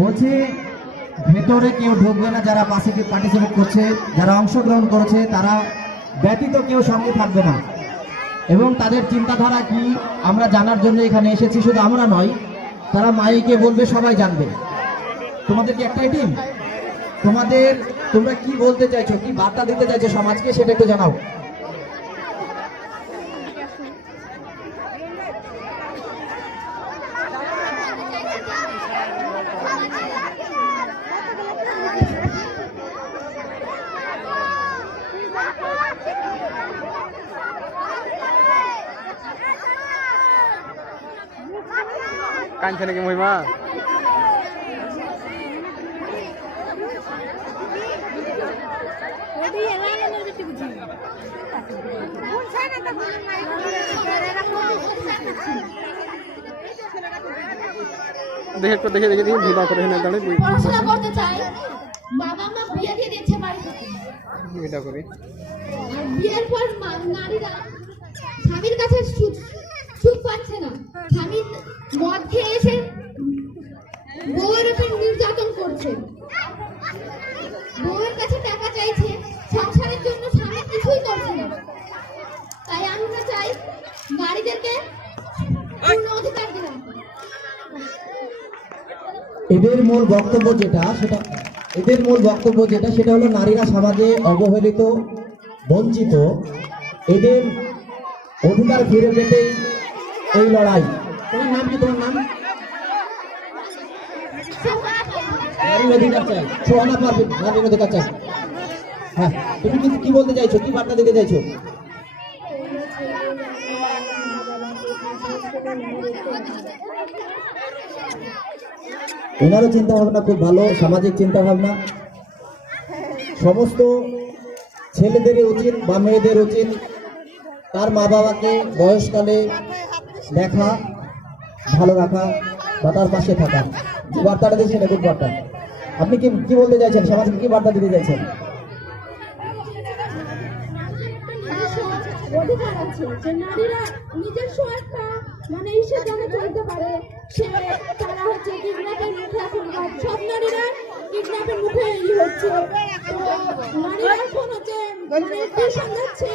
বলছে ভেতরে কেউ ঢুকবে না, যারা পাশে পার্টিসিপেট করছে, যারা অংশগ্রহণ করেছে তারা ব্যতীত কেউ সঙ্গে থাকবে না। এবং তাদের চিন্তাধারা কি আমরা জানার জন্য এখানে এসেছি, শুধু আমরা নয়, তারা মাইকে বলবে, সবাই জানবে। তোমাদের কি একটাই টিম? তোমরা কি বলতে চাইছো, কি বার্তা দিতে চাইছো সমাজকে, সেটা একটু জানাও। কাঞ্চনে কি মহিমা দেখে দেখে দেখে দেখে ভিড়া করে এনে দাঁড়িয়ে পড়াশোনা করতে চাই, বাবা মা বিয়ে দিয়ে দিচ্ছে বাড়ি থেকে। এটা করে আর বিয়ের পর নারীরা স্বামীর কাছে সুখ পাচ্ছে না, স্বামী মদ খেয়ে এসে বউয়ের উপর নির্যাতন করছে, বউয়ের কাছে টাকা চাইছে, সংসারের জন্য স্বামী কিছুই করছে না। তাই আমরা চাই নারীদেরকে পূর্ণ অধিকার দেওয়া। এদের মূল বক্তব্য যেটা সেটা হলো নারীরা সমাজে অবহেলিত, বঞ্চিত, এদের অধিকার ফিরে পেতেই এই লড়াই। তোমার নাম কি? তোমার নাম? নারীর অধিকার চাই, সোহানা পারভিন, নারীর অধিকার চাই। হ্যাঁ, তুমি কি বলতে চাইছো, কি বার্তা দিতে চাইছো? ওনারও চিন্তা ভাবনা খুব ভালো, সামাজিক চিন্তা ভাবনা। সমস্ত ছেলেদেরই উচিত বা মেয়েদের উচিত তার মা বাবাকে বয়সকালে দেখা, ভালো রাখা বা তার পাশে থাকা। যে বার্তাটা দিয়েছেন এটা খুব বার্তা। আপনি কি বলতে চাইছেন, সমাজকে কি বার্তা দিতে চাইছেন? অধিকার আছে যে নারীরা নিজস্ব একটা মানে ইসের জন্য চলতে পারে। তারা হচ্ছে কিডন্যাপের মুখে, এখন সব নারীরা কিডন্যাপের মুখে হচ্ছে। নারীরা এখন হচ্ছে মানে টিউশন যাচ্ছে,